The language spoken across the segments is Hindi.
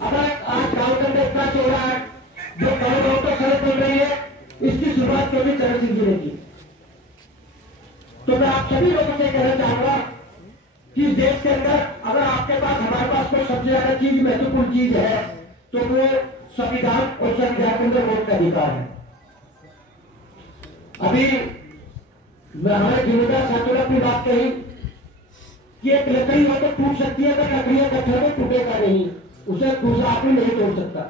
अगर आज गांव के अंदर इतना हो रहा है, जो गाँव तो सड़क बन रही है, इसकी शुरुआत चौधरी चरण सिंह जी ने की। तो मैं आप सभी लोगों से कहना चाहूंगा कि देश के अंदर अगर आपके पास, हमारे पास कोई सबसे ज्यादा चीज, महत्वपूर्ण चीज है, तो वो संविधान और संविधान के अंदर वोट का अधिकार है। अभी हमारे जिम्मेदार साथियों ने अपनी बात कही कि एक लकड़ी हो तो टूट सकती है, अगर लकड़ियां कट्ठा में टूटेगा नहीं, उसे दूसरा आदमी नहीं तोड़ सकता।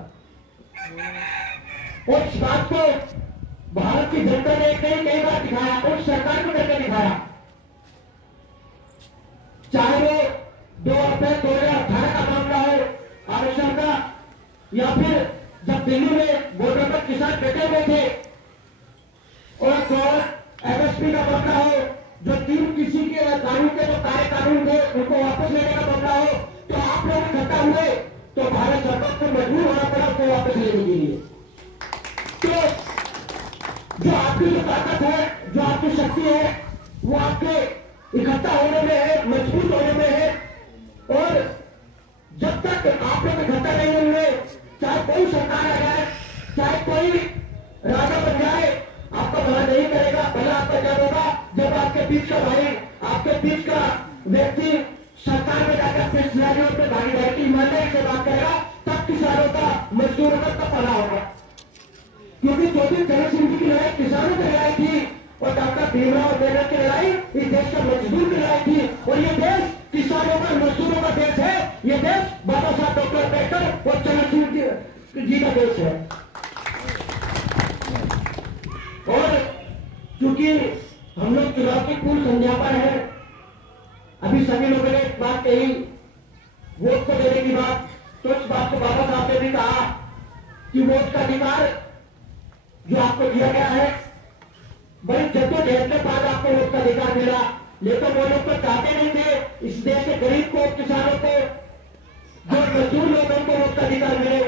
और इस बात को भारत की जनता ने कई बार दिखाया और सरकार को करके दिखाया। चाहे वो 2 अप्रैल 2018 का मामला हो आरक्षण का, या फिर जब दिल्ली में बॉर्डर पर किसान डटे हुए थे, और एमएसपी का मामला हो, जो 3 किसी के कानून के जो कार्य कानून थे उनको वापस लेने का मामला हो, तो आप लोग इकट्ठा हुए तो भारत सरकार को मजबूर होना पड़ा उसको वापस लेने के लिए। तो जो आपकी जो ताकत है, जो आपकी शक्ति है, वो आपके इकट्ठा होने में है, मजबूत होने में है। और जब तक आप लोग इकट्ठा नहीं होंगे, चाहे कोई सरकार आ जाए, चाहे कोई राजा बन जाए, आपका भला नहीं करेगा। भला आपका क्या होगा जब आपके बीच का भाई, आपके बीच का व्यक्ति सरकार में जाकर अपने खिलाड़ियों पर भागीदारी की ईमानदारी से बात करेगा, तब किसानों का, मजदूरों का तब भला होगा। क्योंकि चौधरी चरण सिंह जी की लड़ाई किसानों की लड़ाई थी, और डॉक्टर भीमराव अम्बेडकर की लड़ाई इस देश का मजदूर की लड़ाई थी। और ये देश किसानों का, मजदूरों का देश है। ये देश बाबा साहब डॉक्टर अम्बेडकर और चरण सिंह जी का देश है। और क्योंकि हम लोग चुनाव की पूर्व संध्या पर है, अभी सभी लोगों ने एक बात कही, वोट को देने की बात, तो इस बात को बाबा साहब ने भी कहा कि वोट का अधिकार जो आपको दिया गया है, बड़ी जद्दोजहद के बाद आपको वोट का अधिकार मिला। लेकिन वो लोग तो चाहते नहीं थे इस देश के गरीब को, किसानों को, जो मजदूर लोगों को वोट का अधिकार मिले।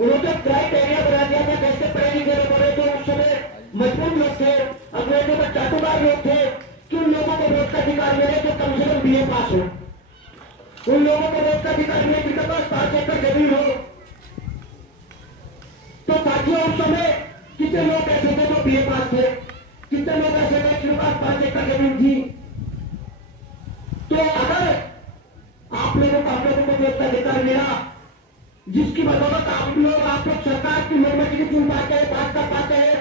उन्होंने क्राइटेरिया बना दिया था, देश के पढ़े लिखे लोग जो उस समय मजबूत लोग थे, अंग्रेजों में चाटुकार लोग थे, कि उन लोगों को वोट का अधिकार मिले जो कम से कम BA पास हो, उन लोगों को वोट का अधिकार मिले जिनके पास 5 एकड़ जमीन हो। तो साथियों, उस समय कितने लोग ऐसे थे जो BA पास थे, कितने लोग ऐसे थे जिनके पास 5 एकड़ जमीन थी। तो अगर आप लोगों को, हम लोगों को वोट का अधिकार मिला, जिसकी बदौलत आप लोग सरकार की मनमर्जी चुन पाते हैं, बात कर पाते हैं,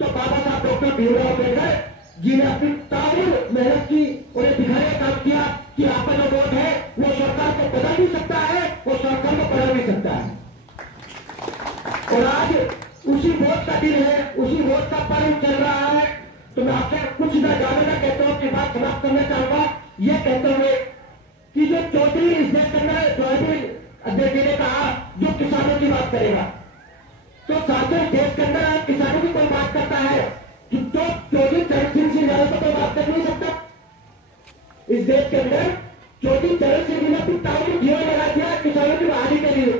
तो बाबा साहब डॉक्टर भीमराव अम्बेडकर जी ने अपनी ताउल मेहनत की और ये दिखाने का काम किया कि आपका जो वोट है वो सरकार को बदल भी सकता है और सरकार को बदल भी सकता है। और आज उसी वोट का दिन है, उसी वोट का पर्व चल रहा है। तो मैं आपसे कुछ ना जानना कहता हूं, अपनी बात समाप्त करना चाहूंगा यह कहते हुए कि जो चौधरी इस देश के अंदर, चौधरी अध्यक्ष जी ने कहा जो किसानों की बात करेगा, तो साथियों देश के अंदर आज किसानों की कोई बात करता है कि तो चौधरी चरण सिंह जी ज्यादा तो कोई बात कर नहीं सकता। इस देश के अंदर चौधरी चरण सिंह जी ने अपनी ताकत जीवन लगा दिया किसानों की बहाली के लिए।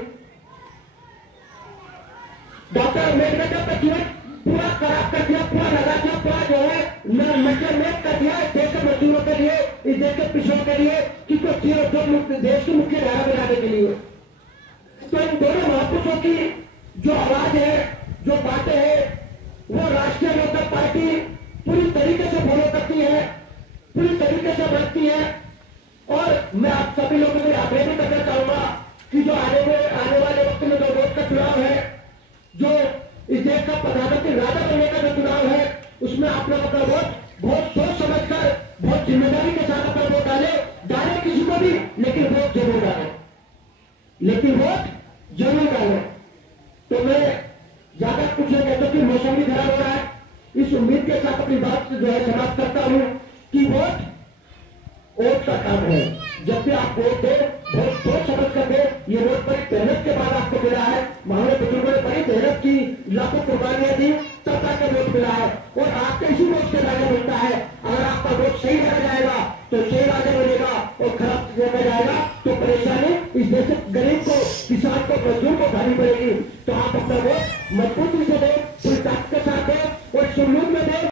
डॉक्टर अम्बेडकर का जीवन पूरा खराब कर दिया, पूरा लगा दिया, पूरा जो है मतलब कर दिया इस देश के मजदूरों के लिए, इस देश के पिछड़ों के लिए, कि जो देश की मुख्य धारा बनाने के लिए। तो इन दोनों महापुरुषों की जो आवाज है, जो बातें हैं, वो राष्ट्रीय लोकदल पार्टी पूरी तरीके से फॉलो करती है, पूरी तरीके से बढ़ती है। और मैं आप सभी लोगों को आग्रह भी करना चाहूंगा कि जो आने वाले वक्त में जो वोट का चुनाव है, जो इस देश का प्रधानमंत्री राजा बनने का जो चुनाव है, उसमें आप लोग अपना वोट बहुत सोच समझकर, बहुत जिम्मेदारी के साथ अपना वोट डाले किसी को भी, लेकिन वोट जरूर डाले, तो मैं ज्यादा कुछ नहीं कहता कि मौसम भी खराब हो रहा है। इस उम्मीद के साथ अपनी बात जो है समाप्त करता हूं कि वोट का काम है। जब भी आप वोट दो, वोट सोच समझ कर दो। ये वोट बड़ी मेहनत के बाद आपको मिला है, हमारे बुजुर्गों ने बड़ी मेहनत की, लाखों कुर्बानियां दी, तब जाकर वोट मिला है। और आपके इसी वोट से राजा मिलता है। अगर आपका वोट सही रहेगा